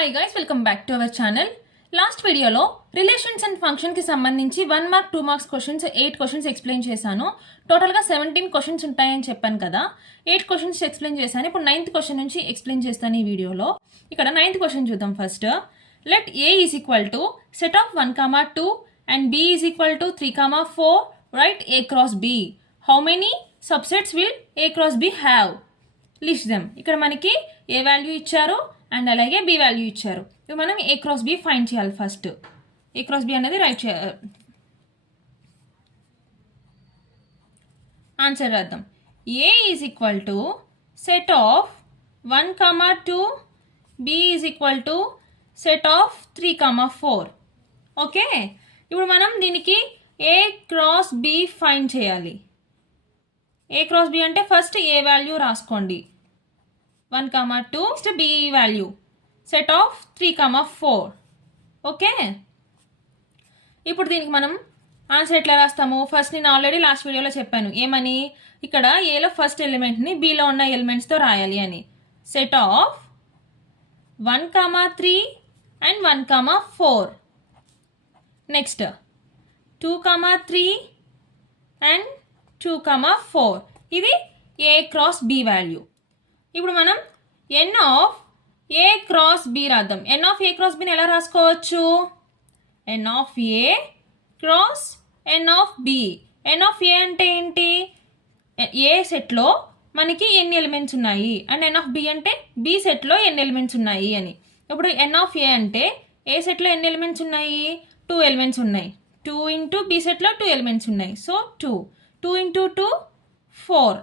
Hi guys, welcome back to our channel. Last వీడియోలో relations and ఫంక్షన్కి సంబంధించి 1 mark 2 marks questions 8 questions explain చేశాను. టోటల్గా 17 క్వశ్చన్స్ ఉంటాయని చెప్పాను కదా. 8 క్వశ్చన్స్ ఎక్స్ప్లెయిన్ చేశాను. ఇప్పుడు 9th క్వశ్చన్ నుంచి ఎక్స్ప్లెయిన్ చేస్తాను ఈ వీడియోలో. ఇక్కడ 9th క్వశ్చన్ చూద్దాం. First, let A is equal to set of 1, 2 and B is equal to 3, 4. Write A cross B. How many subsets will A cross B have? List them. ఇక్కడ మనకి A value ఇచ్చారు and అలాగే B value ఇచ్చారు. ఇప్పుడు మనం A cross B find చేయాలి. First A cross B అనేది write చేయాలి. ఆన్సర్ రాద్దాం. A is equal to set of 1, 2, B is equal to set of 3, 4. Okay, ఇప్పుడు మనం దీనికి ఏ క్రాస్ బి ఫైండ్ చేయాలి. ఏ క్రాస్ బి అంటే ఫస్ట్ ఏ వాల్యూ రాసుకోండి, 1, 2. Next B value set of 3, 4. Okay, ఇప్పుడు దీనికి మనం ఆన్సర్ ఎట్లా రాస్తాము? ఫస్ట్ నేను ఆల్రెడీ లాస్ట్ వీడియోలో చెప్పాను ఏమని, ఇక్కడ ఏలో ఫస్ట్ ఎలిమెంట్ని బిలో ఉన్న ఎలిమెంట్స్తో రాయాలి అని. Set of 1, 3 and 1, 4. Next 2, 3 and 2, 4. ఇది ఏ క్రాస్ బి వాల్యూ. ఇప్పుడు మనం N of A cross B రాద్దాం. ఎన్ ఆఫ్ ఏ క్రాస్ బిని ఎలా రాసుకోవచ్చు? N of A cross N of B. N of A అంటే ఏంటి? ఏ సెట్లో మనకి ఎన్ని ఎలిమెంట్స్ ఉన్నాయి అండ్ ఎన్ ఆఫ్ బి అంటే బి సెట్లో ఎన్ని ఎలిమెంట్స్ ఉన్నాయి అని. ఇప్పుడు ఎన్ ఆఫ్ ఏ అంటే ఏ సెట్లో ఎన్ని ఎలిమెంట్స్ ఉన్నాయి? 2 ఎలిమెంట్స్ ఉన్నాయి. 2 ఇంటూ బి సెట్లో 2 ఎలిమెంట్స్ ఉన్నాయి. So 2 into 2 4.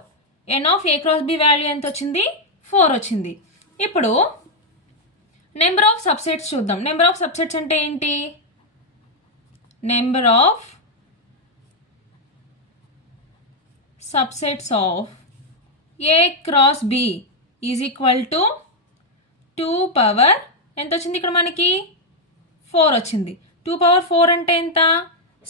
N of A cross B value ఎంత వచ్చింది? 4 వచ్చింది. ఇప్పుడు నెంబర్ ఆఫ్ సబ్సెట్స్ చూద్దాం. నెంబర్ ఆఫ్ సబ్సెట్స్ అంటే ఏంటి? Number of subsets of A cross B is equal to 2 power ఎంత వచ్చింది ఇక్కడ మనకి? 4 వచ్చింది. 2 పవర్ 4 అంటే ఎంత?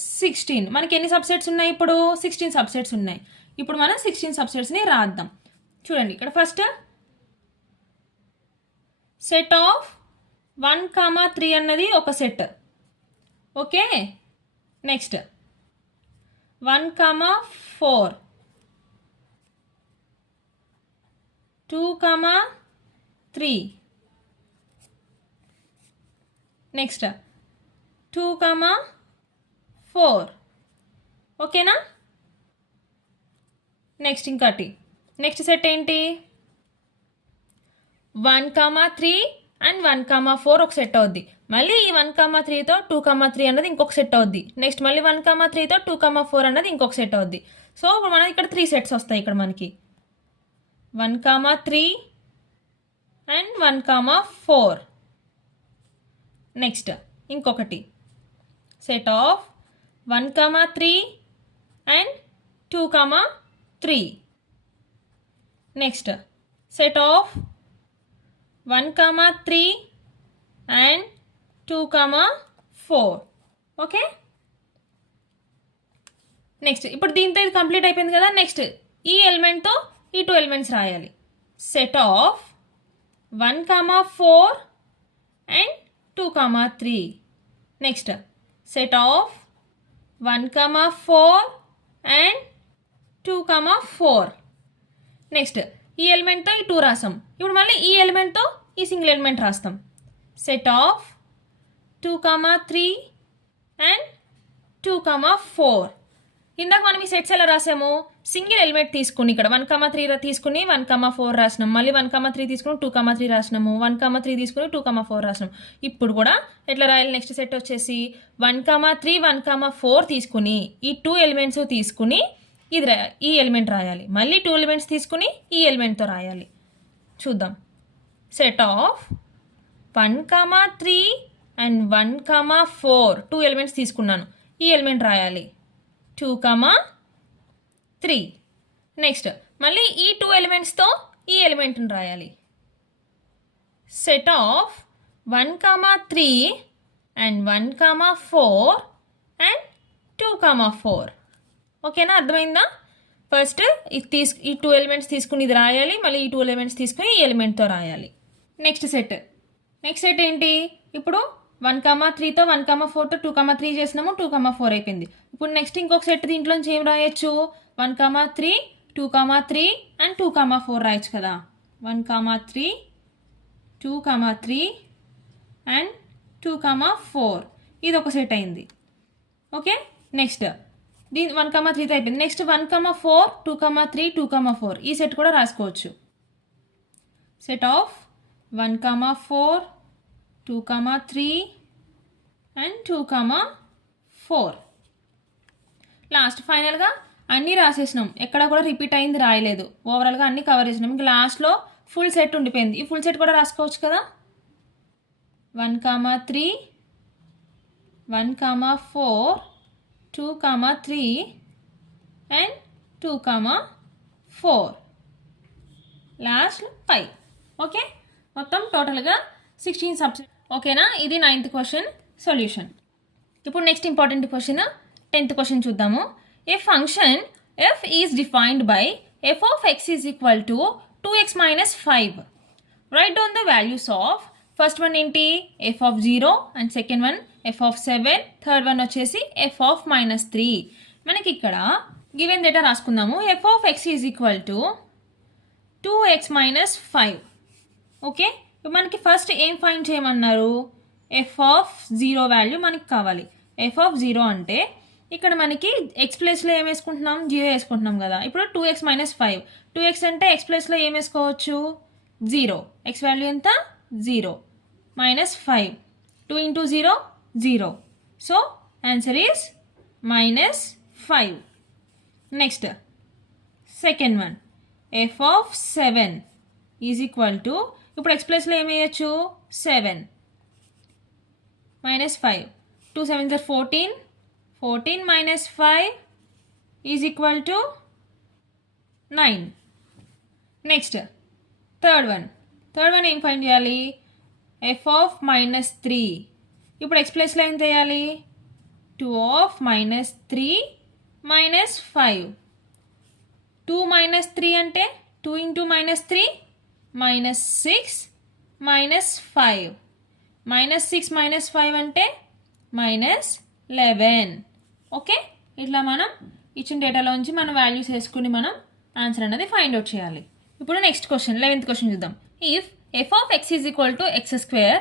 16. మనకి ఎన్ని సబ్సెట్స్ ఉన్నాయి ఇప్పుడు? 16 సబ్సెట్స్ ఉన్నాయి. ఇప్పుడు మనం 16 సబ్సెట్స్ని రాద్దాం. చూడండి, ఇక్కడ ఫస్ట్ సెట్ ఆఫ్ 1, 3 అన్నది ఒక సెట్. Okay, next 1, 4, 2, 3, next 2, 4. ఓకేనా? నెక్స్ట్ ఇంకోటి, నెక్స్ట్ సెట్ ఏంటి? 1, 3 అండ్ 1, 4 ఒక సెట్ అవుద్ది. మళ్ళీ ఈ 1, 3తో 2, 3 అన్నది ఇంకొక సెట్ అవుద్ది. నెక్స్ట్ మళ్ళీ 1, 3తో 2, 4 అన్నది ఇంకొక సెట్ అవుద్ది. సో ఇప్పుడు మనం ఇక్కడ 3 సెట్స్ వస్తాయి. ఇక్కడ మనకి 1, 3 అండ్ 1, 4. నెక్స్ట్ ఇంకొకటి set of 1, 3 and 2, 3. Next set of 1, 3 and 2, 4. Okay, next ఇప్పుడు దీంతో ఇది కంప్లీట్ అయిపోయింది కదా. నెక్స్ట్ ఈ ఎలిమెంట్తో ఈ 2 ఎలిమెంట్స్ రాయాలి. Set of 1, 4 and 2, 3. Next set of 1, 4 and 2, 4. Next ఈ ఎలిమెంట్తో ఈ 2 రాసాం. ఇప్పుడు మళ్ళీ ఈ ఎలిమెంట్తో ఈ సింగిల్ ఎలిమెంట్ రాస్తాం. Set of 2, 3 and 2, 4. ఇందాక మనం ఈ సెట్స్ ఎలా రాసాము? సింగిల్ ఎలిమెంట్ తీసుకుని ఇక్కడ 1, 3 తీసుకుని 1, 4 రాసినాం. మళ్ళీ 1, 3 తీసుకుని 2, 3 రాసినాము. 1, 3 తీసుకుని 2, 4 రాసినాం. ఇప్పుడు కూడా ఎట్లా రాయాలి? నెక్స్ట్ సెట్ వచ్చేసి 1, 3, 1, 4 తీసుకుని ఈ 2 ఎలిమెంట్స్ తీసుకుని ఈ ఎలిమెంట్ రాయాలి. మళ్ళీ 2 ఎలిమెంట్స్ తీసుకుని ఈ ఎలిమెంట్తో రాయాలి. చూద్దాం. Set of 1, 3 and 1, 4. 2 ఎలిమెంట్స్ తీసుకున్నాను. ఈ ఎలిమెంట్ రాయాలి. 2, 3. నెక్స్ట్ మళ్ళీ ఈ 2 ఎలిమెంట్స్తో ఈ ఎలిమెంట్ని రాయాలి. Set of 1, 3 and 1, 4 and 2, 4. ఓకేనా? అర్థమైందా? ఫస్ట్ ఈ 2 ఎలిమెంట్స్ తీసుకుని ఇది రాయాలి. మళ్ళీ ఈ 2 ఎలిమెంట్స్ తీసుకుని ఈ ఎలిమెంట్తో రాయాలి. నెక్స్ట్ సెట్ నెక్స్ట్ సెట్ ఏంటి, ఇప్పుడు 1,3తో 1,4తో 2,3 చేసినాము, 2,4 అయిపోయింది. ఇప్పుడు నెక్స్ట్ ఇంకొక సెట్ దీంట్లోంచి ఏం రాయొచ్చు, 1,3, 2,3 అండ్ 2,4 రాయొచ్చు కదా. 1,3, 2,3 అండ్ 2,4 ఇది ఒక సెట్ అయింది. ఓకే, నెక్స్ట్ దీని 1,3తో అయిపోయింది. నెక్స్ట్ 1,4, 2,3, 2,4 ఈ సెట్ కూడా రాసుకోవచ్చు. Set of 1,4, 2,3 and 2,4. లాస్ట్ ఫైనల్గా అన్నీ రాసేసినాం, ఎక్కడ కూడా రిపీట్ అయింది రాయలేదు, ఓవరాల్గా అన్నీ కవర్ చేసినాం. ఇంకా లాస్ట్లో ఫుల్ సెట్ ఉండిపోయింది, ఈ ఫుల్ సెట్ కూడా రాసుకోవచ్చు కదా. 1,3, 1,4, 2,3 అండ్ 2,4 లాస్ట్ 5. ఓకే, మొత్తం టోటల్గా 16 సబ్స్. ఓకేనా, ఇది 9th క్వశ్చన్ సొల్యూషన్. ఇప్పుడు next important question 10th question చూద్దాము. A function f is defined by f of x is equal to 2x minus 5. Write down the values of first one ఏంటి f of 0 and second one f of 7, third one వచ్చేసి f of -3. మనకి ఇక్కడ given data రాసుకుందాము. f of x is equal to 2x minus 5. Okay, ఇప్పుడు మనకి first ఏం find చేయమన్నారు, f of 0 value మనకి కావాలి. f of 0 అంటే ఇక్కడ మనకి x ప్లేస్లో ఏం వేసుకుంటున్నాం, 0 వేసుకుంటున్నాం కదా. ఇప్పుడు 2x minus 5, 2x అంటే x ప్లేస్లో ఏం వేసుకోవచ్చు, 0, x వాల్యూ ఎంత 0, -5, 2 into 0, 0. So answer is -5. Next second one f of 7 is equal to, ఇప్పుడు x ప్లేస్లో ఏం వేయచ్చు, 7, -5, 2 7s are 14, 14 minus 5 is equal to 9. Next third one ఏం ఫైండ్ చేయాలి, f of -3. ఇప్పుడు x ప్లేస్లో ఏం చేయాలి, 2 of -3 minus 5. 2 minus 3 అంటే 2 into -3 -6 -5. -6 -5 అంటే -11. ఓకే, ఇట్లా మనం ఇచ్చిన డేటాలోంచి మనం వాల్యూస్ వేసుకుని మనం ఆన్సర్ అనేది ఫైండ్ అవుట్ చేయాలి. ఇప్పుడు నెక్స్ట్ క్వశ్చన్ 11th క్వశ్చన్ చూద్దాం. If f of x is equal to x square,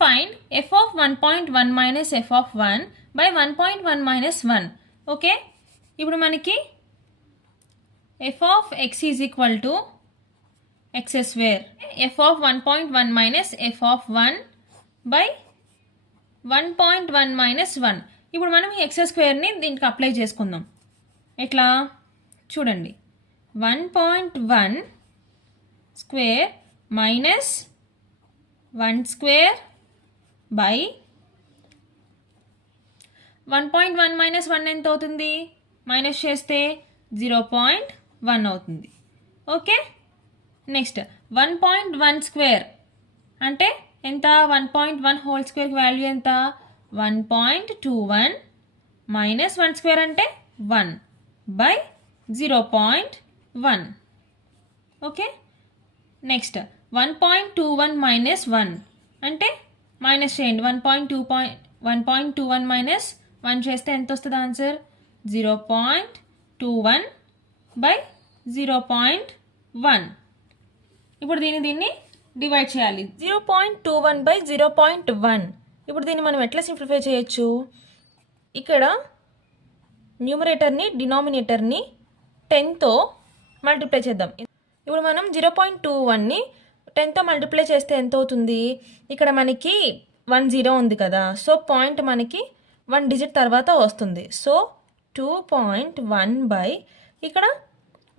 find f of 1.1 minus f of 1 by 1.1 minus 1. Okay, ఇప్పుడు మనకి f of x is equal to x square, f of 1.1 minus f of 1 by 1.1 minus 1. ఇప్పుడు మనం ఈ X స్క్వేర్ని దీనికి apply చేసుకుందాం. ఎట్లా చూడండి, 1.1 square minus 1 square by 1.1 minus 1 ఎంత అవుతుంది, మైనస్ చేస్తే 0.1 అవుతుంది. ఓకే, నెక్స్ట్ 1.1 స్క్వేర్ అంటే ఎంత, 1.1 హోల్ స్క్వేర్ వాల్యూ ఎంత, 1.21 మైనస్ 1 స్క్వేర్ అంటే 1 బై 0.1. ఓకే, నెక్స్ట్ 1.21 మైనస్ 1 అంటే మైనస్ చేయండి, 1.21 మైనస్ 1 చేస్తే ఎంత వస్తుంది ఆన్సర్, 0.21 బై 0.1. ఇప్పుడు దీన్ని డివైడ్ చేయాలి, 0.21 బై 0.1. ఇప్పుడు దీన్ని మనం ఎట్లా సింప్లిఫై చేయొచ్చు, ఇక్కడ న్యూమరేటర్ని డినామినేటర్ని 10తో మల్టిప్లై చేద్దాం. ఇప్పుడు మనం 0.21ని 10తో మల్టిప్లై చేస్తే ఎంత అవుతుంది, ఇక్కడ మనకి 10 ఉంది కదా, సో పాయింట్ మనకి 1 డిజిట్ తర్వాత వస్తుంది. సో 2.1 బై ఇక్కడ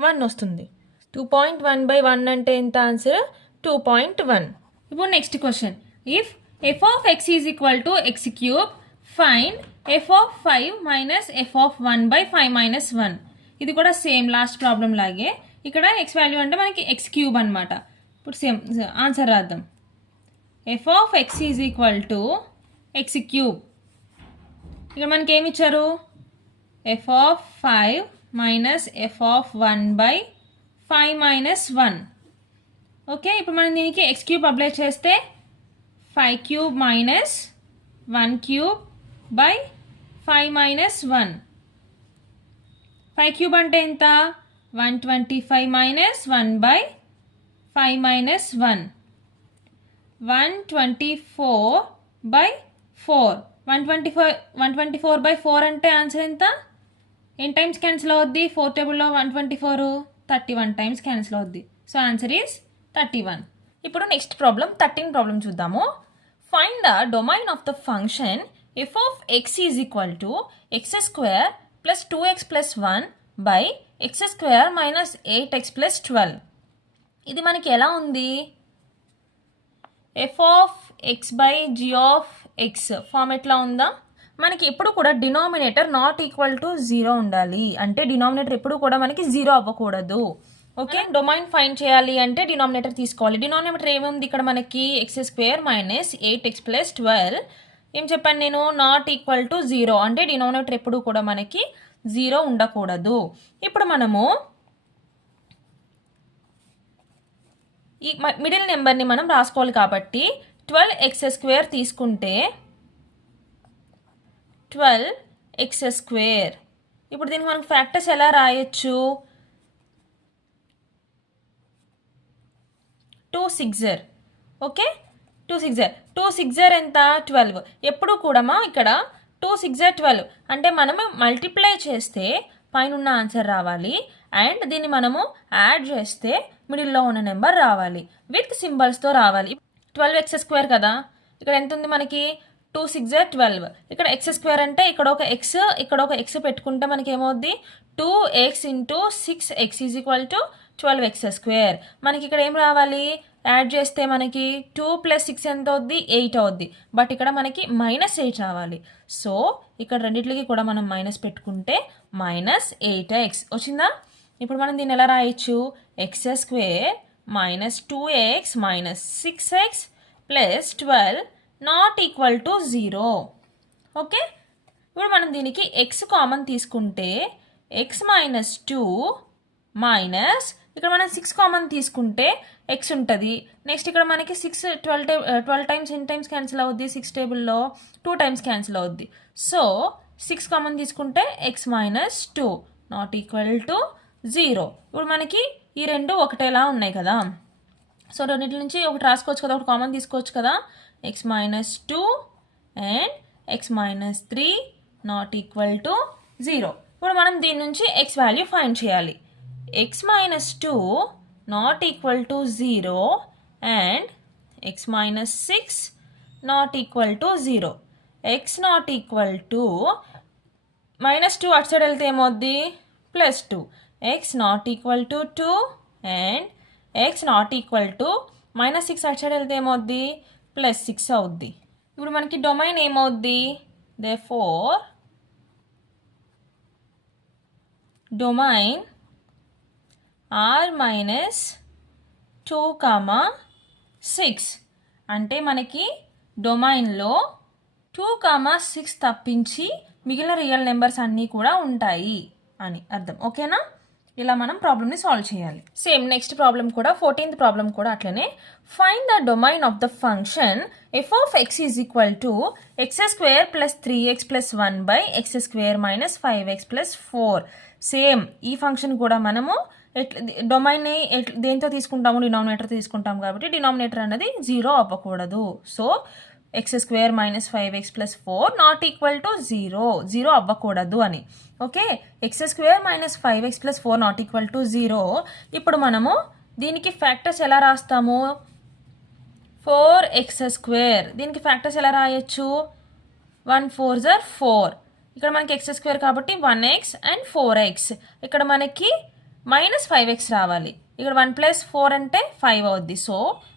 1 వస్తుంది. 2.1 బై 1 అంటే ఎంత ఆన్సర్, 2.1. ఇప్పుడు next question, if f of x is equal to x cube, find f of 5 minus f of 1 by 5 minus 1. ఇది కూడా సేమ్ లాస్ట్ ప్రాబ్లం లాగే, ఇక్కడ x వాల్యూ అంటే మనకి x క్యూబ్ అనమాట. ఇప్పుడు సేమ్ ఆన్సర్ రాద్దాం, f of x is equal to x cube. ఇక్కడ మనకి ఏమి ఇచ్చారు, f of 5 minus f of 1 by 5 minus 1. Okay, ఇప్పుడు మనం దీనికి x క్యూబ్ అప్లై చేస్తే 5 cube minus 1 cube by 5 minus 1. 5 cube అంటే ఎంత? 125 minus 1 by 5 minus 1. 124 by 4. 124 by 4 అంటే ఆన్సర్ ఎంత? ఎన్ని టైమ్స్ క్యాన్సిల్ అవుద్ది? 4 టేబుల్లో 124 31 టైమ్స్ క్యాన్సిల్ అవుద్ది. So answer is 31. ఇప్పుడు నెక్స్ట్ ప్రాబ్లం 13 ప్రాబ్లం చూద్దాము. Find the domain of the function f of x is equal to x square plus 2x plus 1 by x square minus 8x plus 12. ఇది మనకి ఎలా ఉంది? f of x by g of x form ఎట్లా ఉందా? మనకి ఎప్పుడు కూడా denominator not equal to 0 ఉండాలి. అంటే డినామినేటర్ ఎప్పుడు కూడా మనకి 0 అవ్వకూడదు. ఓకే, డొమైన్ ఫైండ్ చేయాలి అంటే డినామినేటర్ తీసుకోవాలి. డినామినేటర్ ఏముంది ఇక్కడ మనకి? X square minus 8x plus 12. ఏం చెప్పాను నేను? నాట్ ఈక్వల్ టు 0 అంటే డినామినేటర్ ఎప్పుడు కూడా మనకి 0 ఉండకూడదు. ఇప్పుడు మనము ఈ మిడిల్ నెంబర్ని మనం రాసుకోవాలి కాబట్టి 12x స్క్వేర్ తీసుకుంటే 12x స్క్వేర్. ఇప్పుడు దీనికి మనకు ఫ్యాక్టర్స్ ఎలా రాయొచ్చు? 2 6 ఓకే, 2 6 ఎంత? 12. ఎప్పుడు కూడా ఇక్కడ 2 6 12 అంటే మనము మల్టిప్లై చేస్తే పైన ఉన్న ఆన్సర్ రావాలి అండ్ దీన్ని మనము యాడ్ చేస్తే మిడిల్లో ఉన్న నెంబర్ రావాలి. విత్ సింబల్స్తో రావాలి. 12x స్క్వేర్ కదా, ఇక్కడ ఎంత ఉంది మనకి? 2 6 12. ఇక్కడ x స్క్వేర్ అంటే ఇక్కడ ఒక x, ఇక్కడ ఒక x పెట్టుకుంటే మనకి ఏమవుద్ది? 2x into 6x is equal to 12x square. మనకి ఇక్కడ ఏం రావాలి? యాడ్ చేస్తే మనకి 2 + 6 ఎంత అవుద్ది? 8 అవుద్ది. బట్ ఇక్కడ మనకి -8 రావాలి. సో ఇక్కడ రెండిట్లకి కూడా మనం మైనస్ పెట్టుకుంటే -8x వచ్చిందా? ఇప్పుడు మనం దీన్ని ఎలా రాయొచ్చు? x square minus 2x minus 6x plus 12 not equal to 0. Okay, ఇప్పుడు మనం దీనికి x కామన్ తీసుకుంటే x మైనస్ 2 మైనస్ ఇక్కడ మనం 6 కామన్ తీసుకుంటే x ఉంటుంది. నెక్స్ట్ ఇక్కడ మనకి 6 12 టైమ్స్ ఎన్ని టైమ్స్ క్యాన్సిల్ అవుద్ది? 6 టేబుల్లో 2 టైమ్స్ క్యాన్సిల్ అవుద్ది. సో 6 కామన్ తీసుకుంటే x minus 2 not equal to 0. ఇప్పుడు మనకి ఈ రెండు ఒకటేలా ఉన్నాయి కదా, సో రెండింటి నుంచి ఒకటి రాసుకోవచ్చు కదా, ఒకటి కామన్ తీసుకోవచ్చు కదా. x minus 2 and x minus 3 not equal to 0. ఇప్పుడు మనం దీని నుంచి x వాల్యూ ఫైండ్ చేయాలి. x minus 2 not equal to 0 and x minus 6 not equal to 0. x not equal to minus 2 అటు సైడ్ వెళ్తే ఏమవుద్ది? +2. x not equal to 2 and x not equal to -6 అటు side వెళ్తే ఏమవుద్ది? +6 అవుద్ది. ఇప్పుడు మనకి డొమైన్ ఏమవుద్ది? therefore డొమైన్ r minus 2, 6 అంటే మనకి డొమైన్లో 2, 6 తప్పించి మిగిలిన రియల్ నెంబర్స్ అన్నీ కూడా ఉంటాయి అని అర్థం. ఓకేనా? ఇలా మనం ప్రాబ్లమ్ని సాల్వ్ చేయాలి. సేమ్ నెక్స్ట్ ప్రాబ్లం కూడా 14th ప్రాబ్లం కూడా అట్లనే. Find the domain of the function f of x is equal to x square plus 3x plus 1 by x square minus 5x plus 4. Same ఈ ఫంక్షన్ కూడా మనము డొమైన్ని దేంతో తీసుకుంటాము? Denominator తీసుకుంటాం కాబట్టి డినామినేటర్ అనేది 0 అవ్వకూడదు. So X square minus 5x plus 4 not equal to 0 అవ్వకూడదు అని. Okay, X square minus 5x plus 4 not equal to 0. ఇప్పుడు మనము దీనికి ఫ్యాక్టర్స్ ఎలా రాస్తాము? 4x square. దీనికి ఫ్యాక్టర్స్ ఎలా రాయొచ్చు? 1 4 4. ఇక్కడ మనకి x స్క్వేర్ కాబట్టి 1x అండ్ 4x. ఇక్కడ మనకి -5x రావాలి. ఇక్కడ 1 + 4 అంటే 5 అవుద్ది. సో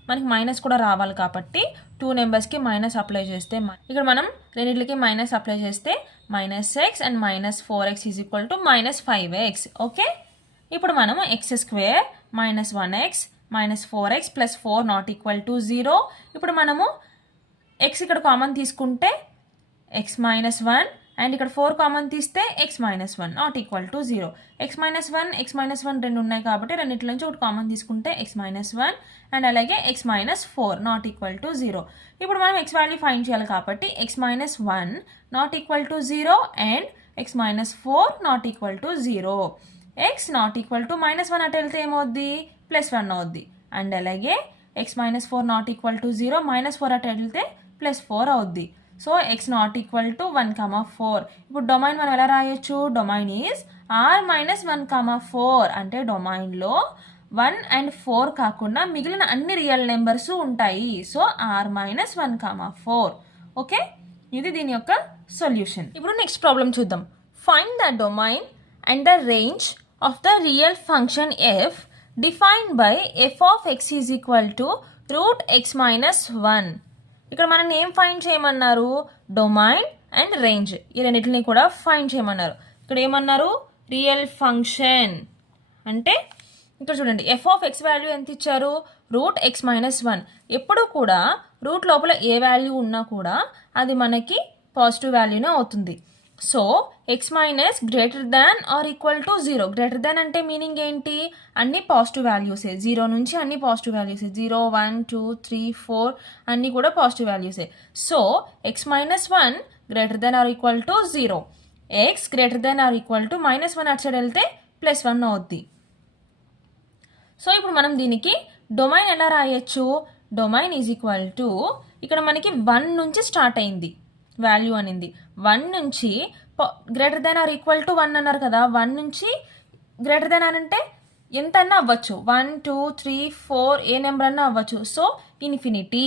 మనకి మైనస్ కూడా రావాలి కాబట్టి 2 నెంబర్స్కి మైనస్ అప్లై చేస్తే ఇక్కడ మనం రెండింటికి మైనస్ అప్లై చేస్తే -x and -4x is equal to -5x. Okay, ఇప్పుడు మనము x square minus 1x minus 4x plus 4 not equal to 0. ఇప్పుడు మనము x ఇక్కడ కామన్ తీసుకుంటే x మైనస్ 1 అండ్ ఇక్కడ 4 కామన్ తీస్తే x minus 1 not equal to 0. x minus 1 రెండు ఉన్నాయి కాబట్టి రెండింటి నుంచి ఒకటి కామన్ తీసుకుంటే x మైనస్ 1 అండ్ అలాగే x minus 4 not equal to 0. ఇప్పుడు మనం x వాల్యూ ఫైండ్ చేయాలి కాబట్టి x minus 1 not equal to 0 and x minus 4 not equal to 0. x not equal to -1 అటు వెళ్తే ఏమవుద్ది +1 అవుద్ది. అండ్ అలాగే x minus 4 not equal to 0 -4 అటు వెళ్తే +4 అవుద్ది. So x not equal to 1,4. ఇప్పుడు డొమైన్ మనం ఎలా రాయొచ్చు? Domain is r minus 1,4. అంటే డొమైన్లో 1 అండ్ 4 కాకుండా మిగిలిన అన్ని రియల్ నెంబర్స్ ఉంటాయి. So r minus 1,4. ఓకే, ఇది దీని యొక్క సొల్యూషన్. ఇప్పుడు నెక్స్ట్ ప్రాబ్లం చూద్దాం. Find the domain and the range of the real function f defined by f of x is equal to √x minus 1. ఇక్కడ మనం ఏం ఫైండ్ చేయమన్నారు? డొమైన్ అండ్ రేంజ్, ఈ రెండింటిని కూడా ఫైండ్ చేయమన్నారు. ఇక్కడ ఏమన్నారు? రియల్ ఫంక్షన్ అంటే ఇక్కడ చూడండి, ఎఫ్ ఆఫ్ ఎక్స్ వాల్యూ ఎంత ఇచ్చారు? √x minus 1. ఎప్పుడు కూడా రూట్ లోపల ఏ వాల్యూ ఉన్నా కూడా అది మనకి పాజిటివ్ వాల్యూనే అవుతుంది. So x minus greater than or equal to 0. Greater than అంటే మీనింగ్ ఏంటి? అన్ని పాజిటివ్ వాల్యూసే, 0 నుంచి అన్ని పాజిటివ్ వాల్యూసే, 0, 1, 2, 3, 4 అన్నీ కూడా పాజిటివ్ వాల్యూసే. So x minus 1 greater than or equal to 0. x greater than or equal to -1 అటు సైడ్ వెళ్తే +1 అవుద్ది. సో ఇప్పుడు మనం దీనికి డొమైన్ ఎలా రాయొచ్చు? డొమైన్ ఈజ్ ఈక్వల్ టు, ఇక్కడ మనకి 1 నుంచి స్టార్ట్ అయింది వాల్యూ అనింది. 1 నుంచి greater than or equal to 1 అన్నారు కదా, 1 నుంచి గ్రేటర్ దాన్ అంటే ఎంత అన్నా అవ్వచ్చు, 1, 2, 3, 4 ఏ నెంబర్ అన్నా అవ్వచ్చు. So infinity.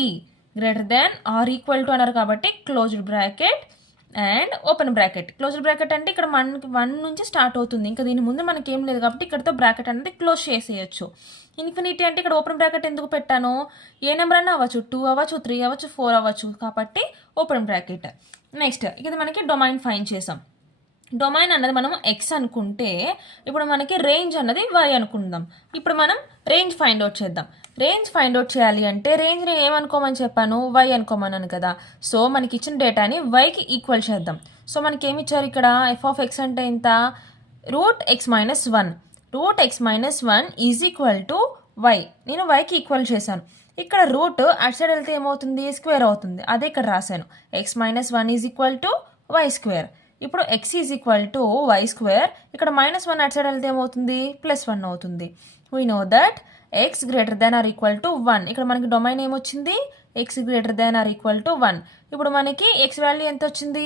Greater than or equal to అన్నారు కాబట్టి closed bracket and open bracket. Closed bracket అంటే ఇక్కడ మనకి 1 నుంచి స్టార్ట్ అవుతుంది, ఇంకా దీని ముందు మనకి ఏం లేదు కాబట్టి ఇక్కడతో బ్రాకెట్ అనేది క్లోజ్ చేసేయచ్చు. ఇన్ఫినిటీ అంటే ఇక్కడ ఓపెన్ బ్రాకెట్ ఎందుకు పెట్టాను? ఏ నెంబర్ అన్నా అవ్వచ్చు, 2 అవ్వచ్చు, 3 అవ్వచ్చు, 4 అవ్వచ్చు కాబట్టి ఓపెన్ బ్రాకెట్. నెక్స్ట్ ఇది మనకి డొమైన్ ఫైండ్ చేసాం. డొమైన్ అన్నది మనం x అనుకుంటే ఇప్పుడు మనకి రేంజ్ అన్నది y అనుకుందాం. ఇప్పుడు మనం రేంజ్ ఫైండ్ అవుట్ చేద్దాం. రేంజ్ ఫైండ్ అవుట్ చేయాలి అంటే రేంజ్ నేను ఏమనుకోమని చెప్పాను? y అనుకోమన్నాను కదా. సో మనకి ఇచ్చిన డేటాని yకి ఈక్వల్ చేద్దాం. సో మనకి ఏమి ఇచ్చారు ఇక్కడ? f ఆఫ్ x అంటే ఎంత? √x minus 1. √x minus 1 is equal to y. నేను yకి ఈక్వల్ చేశాను. ఇక్కడ రూట్ అటు సైడ్ వెళ్తే ఏమవుతుంది? స్క్వేర్ అవుతుంది. అదే ఇక్కడ రాశాను, x minus 1 is equal to y square. ఇప్పుడు x is equal to y square. ఇక్కడ -1 అటు సైడ్ వెళ్తే ఏమవుతుంది? +1 అవుతుంది. We know that x greater than or equal to 1. ఇక్కడ మనకి డొమైన్ ఏమొచ్చింది? x greater than or equal to 1. ఇప్పుడు మనకి x వాల్యూ ఎంత వచ్చింది?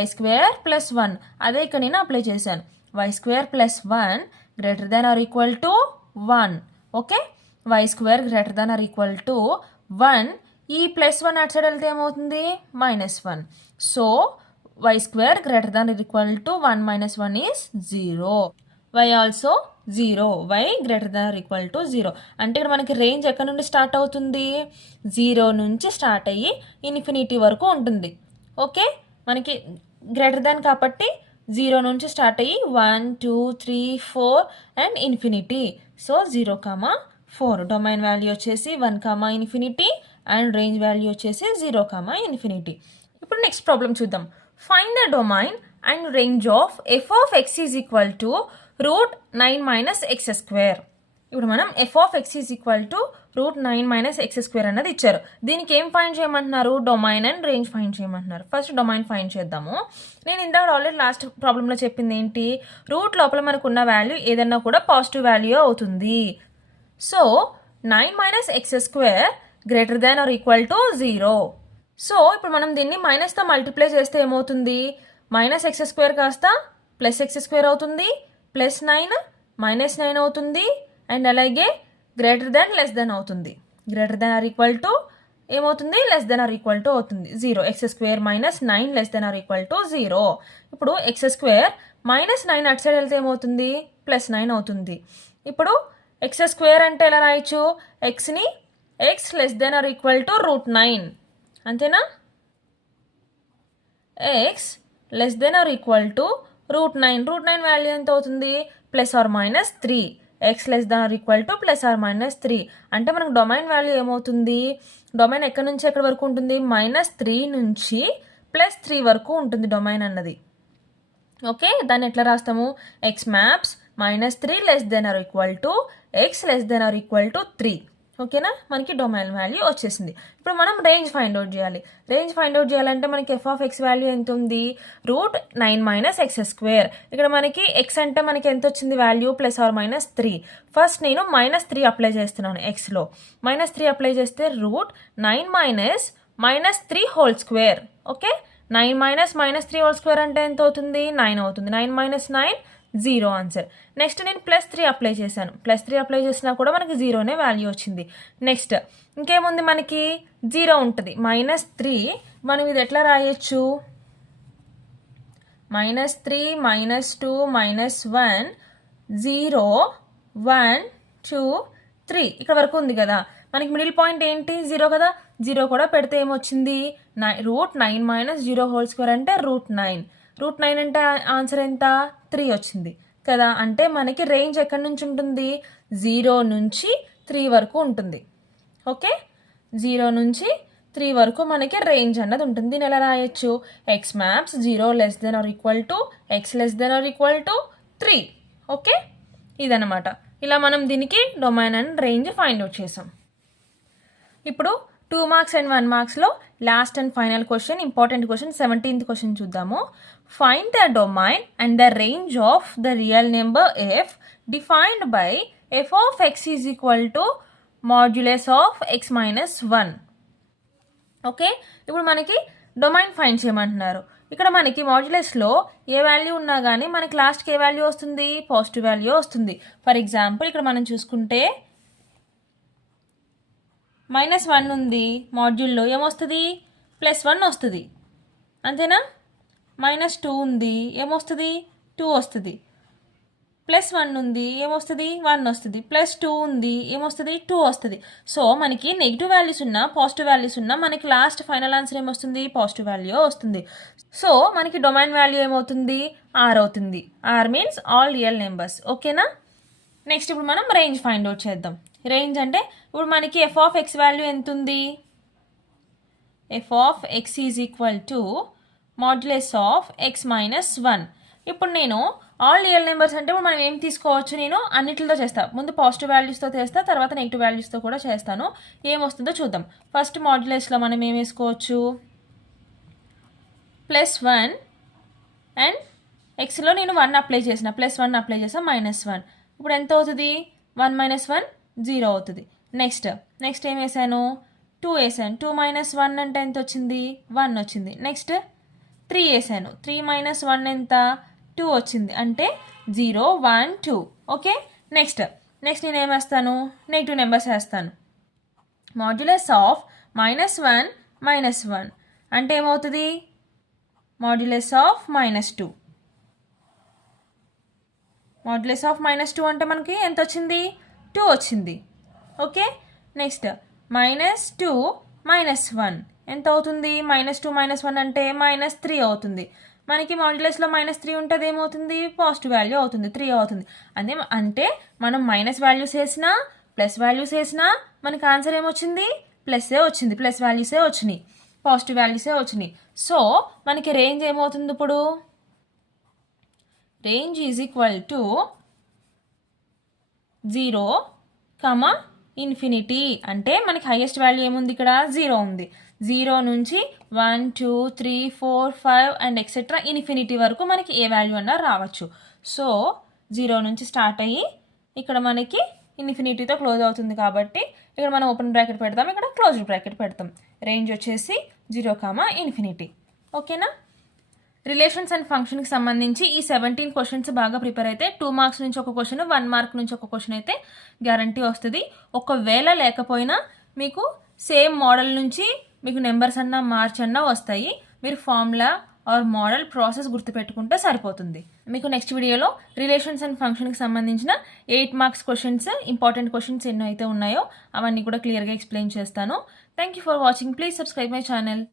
y square plus 1. అదే ఇక్కడ నేను అప్లై చేశాను, y square plus 1 greater than or equal to 1. Okay, y square greater than or equal to 1. ఈ +1 అటు సైడ్ వెళ్తే ఏమవుతుంది? -1. So y square greater than or equal to 1 minus 1 is 0. y also 0. y greater than or equal to 0. అంటే ఇక్కడ మనకి range ఎక్కడి నుండి start అవుతుంది? 0 నుంచి స్టార్ట్ అయ్యి ఇన్ఫినిటీ వరకు ఉంటుంది. ఓకే, మనకి గ్రేటర్ దాన్ కాబట్టి 0 నుంచి స్టార్ట్ అయ్యి 1, 2, 3, 4 and infinity. So 0,4. Domain value వచ్చేసి 1, ఇన్ఫినిటీ అండ్ రేంజ్ వాల్యూ వచ్చేసి 0, ఇన్ఫినిటీ. ఇప్పుడు నెక్స్ట్ ప్రాబ్లం చూద్దాం. Find the domain and range of f of x is equal to √9 minus x square. ఇప్పుడు మనం f of x is equal to √9 minus x square అన్నది ఇచ్చారు. దీనికి ఏం find చేయమంటున్నారు? డొమైన్ అండ్ రేంజ్ ఫైండ్ చేయమంటున్నారు. First domain find చేద్దాము. నేను ఇందాక ఆల్రెడీ లాస్ట్ ప్రాబ్లంలో చెప్పింది ఏంటి? రూట్ లోపల మనకు ఉన్న వాల్యూ ఏదన్నా కూడా పాజిటివ్ వాల్యూ అవుతుంది. So 9 minus x square greater than or equal to 0. So ఇప్పుడు మనం దీన్ని మైనస్తో మల్టిప్లై చేస్తే ఏమవుతుంది? -x స్క్వేర్ కాస్త +x స్క్వేర్ అవుతుంది, +9 -9 అవుతుంది అండ్ అలాగే గ్రేటర్ దాన్ లెస్ దాన్ అవుతుంది. Greater than or equal to ఏమవుతుంది? Less than or equal to అవుతుంది 0. x square -9 less than or equal to 0. ఇప్పుడు x స్క్వేర్ -9 అటు సైడ్ వెళ్తే ఏమవుతుంది? +9 అవుతుంది. ఇప్పుడు x స్క్వేర్ అంటే ఎలా రాయొచ్చు? xని x less than or equal to √9 అంతేనా? x less than or equal to √9. √9 value ఎంత అవుతుంది? +or-3. x less than or equal to +or-3. అంటే మనకు డొమైన్ వాల్యూ ఏమవుతుంది? డొమైన్ ఎక్కడి నుంచి ఎక్కడి వరకు ఉంటుంది? -3 నుంచి +3 వరకు ఉంటుంది డొమైన్ అన్నది. ఓకే, దాన్ని ఎట్లా రాస్తాము? X maps -3 <= x <= 3. ఓకేనా, మనకి డొమైన్ వాల్యూ వచ్చేసింది. ఇప్పుడు మనం రేంజ్ ఫైండ్ అవుట్ చేయాలి. రేంజ్ ఫైండ్ అవుట్ చేయాలంటే మనకి f(x) వాల్యూ ఎంత ఉంది? √9 - x². ఇక్కడ మనకి x అంటే మనకి ఎంత వచ్చింది వాల్యూ? +or-3. ఫస్ట్ నేను -3 అప్లై చేస్తున్నాను ఎక్స్లో. -3 అప్లై చేస్తే √9 - -3² ఓకే, 9 - -3² అంటే ఎంత అవుతుంది? 9 అవుతుంది. 9 - 9 0 ఆన్సర్. నెక్స్ట్ నేను +3 అప్లై చేశాను. +3 అప్లై చేసినా కూడా మనకి 0నే వాల్యూ వచ్చింది. నెక్స్ట్ ఇంకేముంది? మనకి 0 ఉంటుంది. -3 మనం ఇది ఎట్లా రాయొచ్చు? -3 -2 -1 0 1 2 3 ఇక్కడ వరకు ఉంది కదా. మనకి మిడిల్ పాయింట్ ఏంటి? 0 కదా. 0 కూడా పెడితే ఏమొచ్చింది? √9 - 0² అంటే √9. √9 అంటే ఆన్సర్ ఎంత? 3 వచ్చింది కదా. అంటే మనకి రేంజ్ ఎక్కడి నుంచి ఉంటుంది? 0 నుంచి 3 వరకు ఉంటుంది. ఓకే, 0 నుంచి 3 వరకు మనకి రేంజ్ అన్నది ఉంటుంది. దీన్ని ఎలా రాయొచ్చు? X maps 0 <= x <= 3. ఓకే, ఇదన్నమాట. ఇలా మనం దీనికి domain and range find out చేసాం. ఇప్పుడు 2 మార్క్స్ అండ్ 1 మార్క్స్లో last and final question, important question, 17th question చూద్దాము. Find the domain and the range of the real number f defined by f(x) (x - 1). Okay, ఇప్పుడు మనకి domain find చేయమంటున్నారు. ఇక్కడ మనకి మాడ్యులస్లో ఏ value ఉన్నా కానీ మనకి లాస్ట్కి ఏ వాల్యూ వస్తుంది? పాజిటివ్ వాల్యూ వస్తుంది. ఫర్ ఎగ్జాంపుల్ ఇక్కడ మనం చూసుకుంటే -1 ఉంది మాడ్యూల్లో, ఏమొస్తుంది? +1 వస్తుంది. అంతేనా? -2 ఉంది, ఏమొస్తుంది? 2 వస్తుంది. +1 ఉంది, ఏమొస్తుంది? 1 వస్తుంది. +2 ఉంది, ఏమొస్తుంది? 2 వస్తుంది. సో మనకి నెగిటివ్ వాల్యూస్ ఉన్నా పాజిటివ్ వాల్యూస్ ఉన్నా మనకి లాస్ట్ ఫైనల్ ఆన్సర్ ఏమొస్తుంది? పాజిటివ్ వాల్యూ వస్తుంది. సో మనకి డొమైన్ వాల్యూ ఏమవుతుంది? R అవుతుంది. R means all real numbers. ఓకేనా. నెక్స్ట్ ఇప్పుడు మనం రేంజ్ ఫైండ్ అవుట్ చేద్దాం. రేంజ్ అంటే ఇప్పుడు మనకి f(x) వాల్యూ ఎంత ఉంది? f(x) (x - 1). ఇప్పుడు నేను ఆల్ రియల్ నెంబర్స్ అంటే ఇప్పుడు మనం ఏం తీసుకోవచ్చు? నేను అన్నిటితో చేస్తాను. ముందు పాజిటివ్ వాల్యూస్తో చేస్తా, తర్వాత నెగిటివ్ వాల్యూస్తో కూడా చేస్తాను. ఏమొస్తుందో చూద్దాం. ఫస్ట్ మాడ్యులస్లో మనం ఏం వేసుకోవచ్చు? +1 అండ్ ఎక్స్లో నేను 1 అప్లై చేసిన, +1 అప్లై చేసా, -1. ఇప్పుడు ఎంత అవుతుంది? 1 - 1 0 అవుతుంది. నెక్స్ట్ ఏం వేసాను? 2 వేసాను. 2 - 1 అంటే ఎంత వచ్చింది? 1 వచ్చింది. నెక్స్ట్ 3 వేసాను. 3 - 1 ఎంత? 2 వచ్చింది. అంటే 0 1 2. ఓకే, నెక్స్ట్ నేను ఏమేస్తాను? నెగిటివ్ నెంబర్స్ వేస్తాను. మాడ్యులస్ ఆఫ్ -1 -1 అంటే ఏమవుతుంది? Modulus of -2. మాడ్యులస్ ఆఫ్ -2 అంటే మనకి ఎంత వచ్చింది? 2 వచ్చింది. ఓకే, నెక్స్ట్ -2 -1 ఎంత అవుతుంది? -2 -1 అంటే -3 అవుతుంది. మనకి మాడ్యులస్లో -3 ఉంటుంది, ఏమవుతుంది? పాజిటివ్ వాల్యూ అవుతుంది, 3 అవుతుంది. అంటే మనం మైనస్ వాల్యూస్ వేసినా ప్లస్ వాల్యూస్ వేసినా మనకి ఆన్సర్ ఏమొచ్చింది? ప్లస్సే వచ్చింది. ప్లస్ వాల్యూసే వచ్చినాయి, పాజిటివ్ వాల్యూసే వచ్చినాయి. సో మనకి రేంజ్ ఏమవుతుంది? ఇప్పుడు రేంజ్ = 0, ఇన్ఫినిటీ. అంటే మనకి హైయెస్ట్ వాల్యూ ఏముంది? ఇక్కడ 0 ఉంది. 0 నుంచి 1 2 3 4 5 అండ్ ఎక్సెట్రా ఇన్ఫినిటీ వరకు మనకి ఏ వాల్యూ అన్నా రావచ్చు. సో 0 నుంచి స్టార్ట్ అయ్యి ఇక్కడ మనకి ఇన్ఫినిటీతో క్లోజ్ అవుతుంది కాబట్టి ఇక్కడ మనం ఓపెన్ బ్రాకెట్ పెడతాం, ఇక్కడ క్లోజ్డ్ బ్రాకెట్ పెడతాం. రేంజ్ వచ్చేసి 0, ఇన్ఫినిటీ. ఓకేనా. రిలేషన్స్ అండ్ ఫంక్షన్కి సంబంధించి ఈ 17 క్వశ్చన్స్ బాగా ప్రిపేర్ అయితే 2 మార్క్స్ నుంచి ఒక క్వశ్చన్, 1 మార్క్ నుంచి ఒక క్వశ్చన్ అయితే గ్యారంటీ వస్తుంది. ఒకవేళ లేకపోయినా మీకు సేమ్ మోడల్ నుంచి మీకు నెంబర్స్ అన్నా మార్చన్నా వస్తాయి. మీరు ఫార్ములా ఆర్ మోడల్ ప్రాసెస్ గుర్తుపెట్టుకుంటే సరిపోతుంది. మీకు నెక్స్ట్ వీడియోలో రిలేషన్స్ అండ్ ఫంక్షన్కి సంబంధించిన 8 మార్క్స్ క్వశ్చన్స్, ఇంపార్టెంట్ క్వశ్చన్స్ ఎన్నో అయితే ఉన్నాయో అవన్నీ కూడా క్లియర్గా ఎక్స్ప్లెయిన్ చేస్తాను. Thank you for watching. Please subscribe my channel.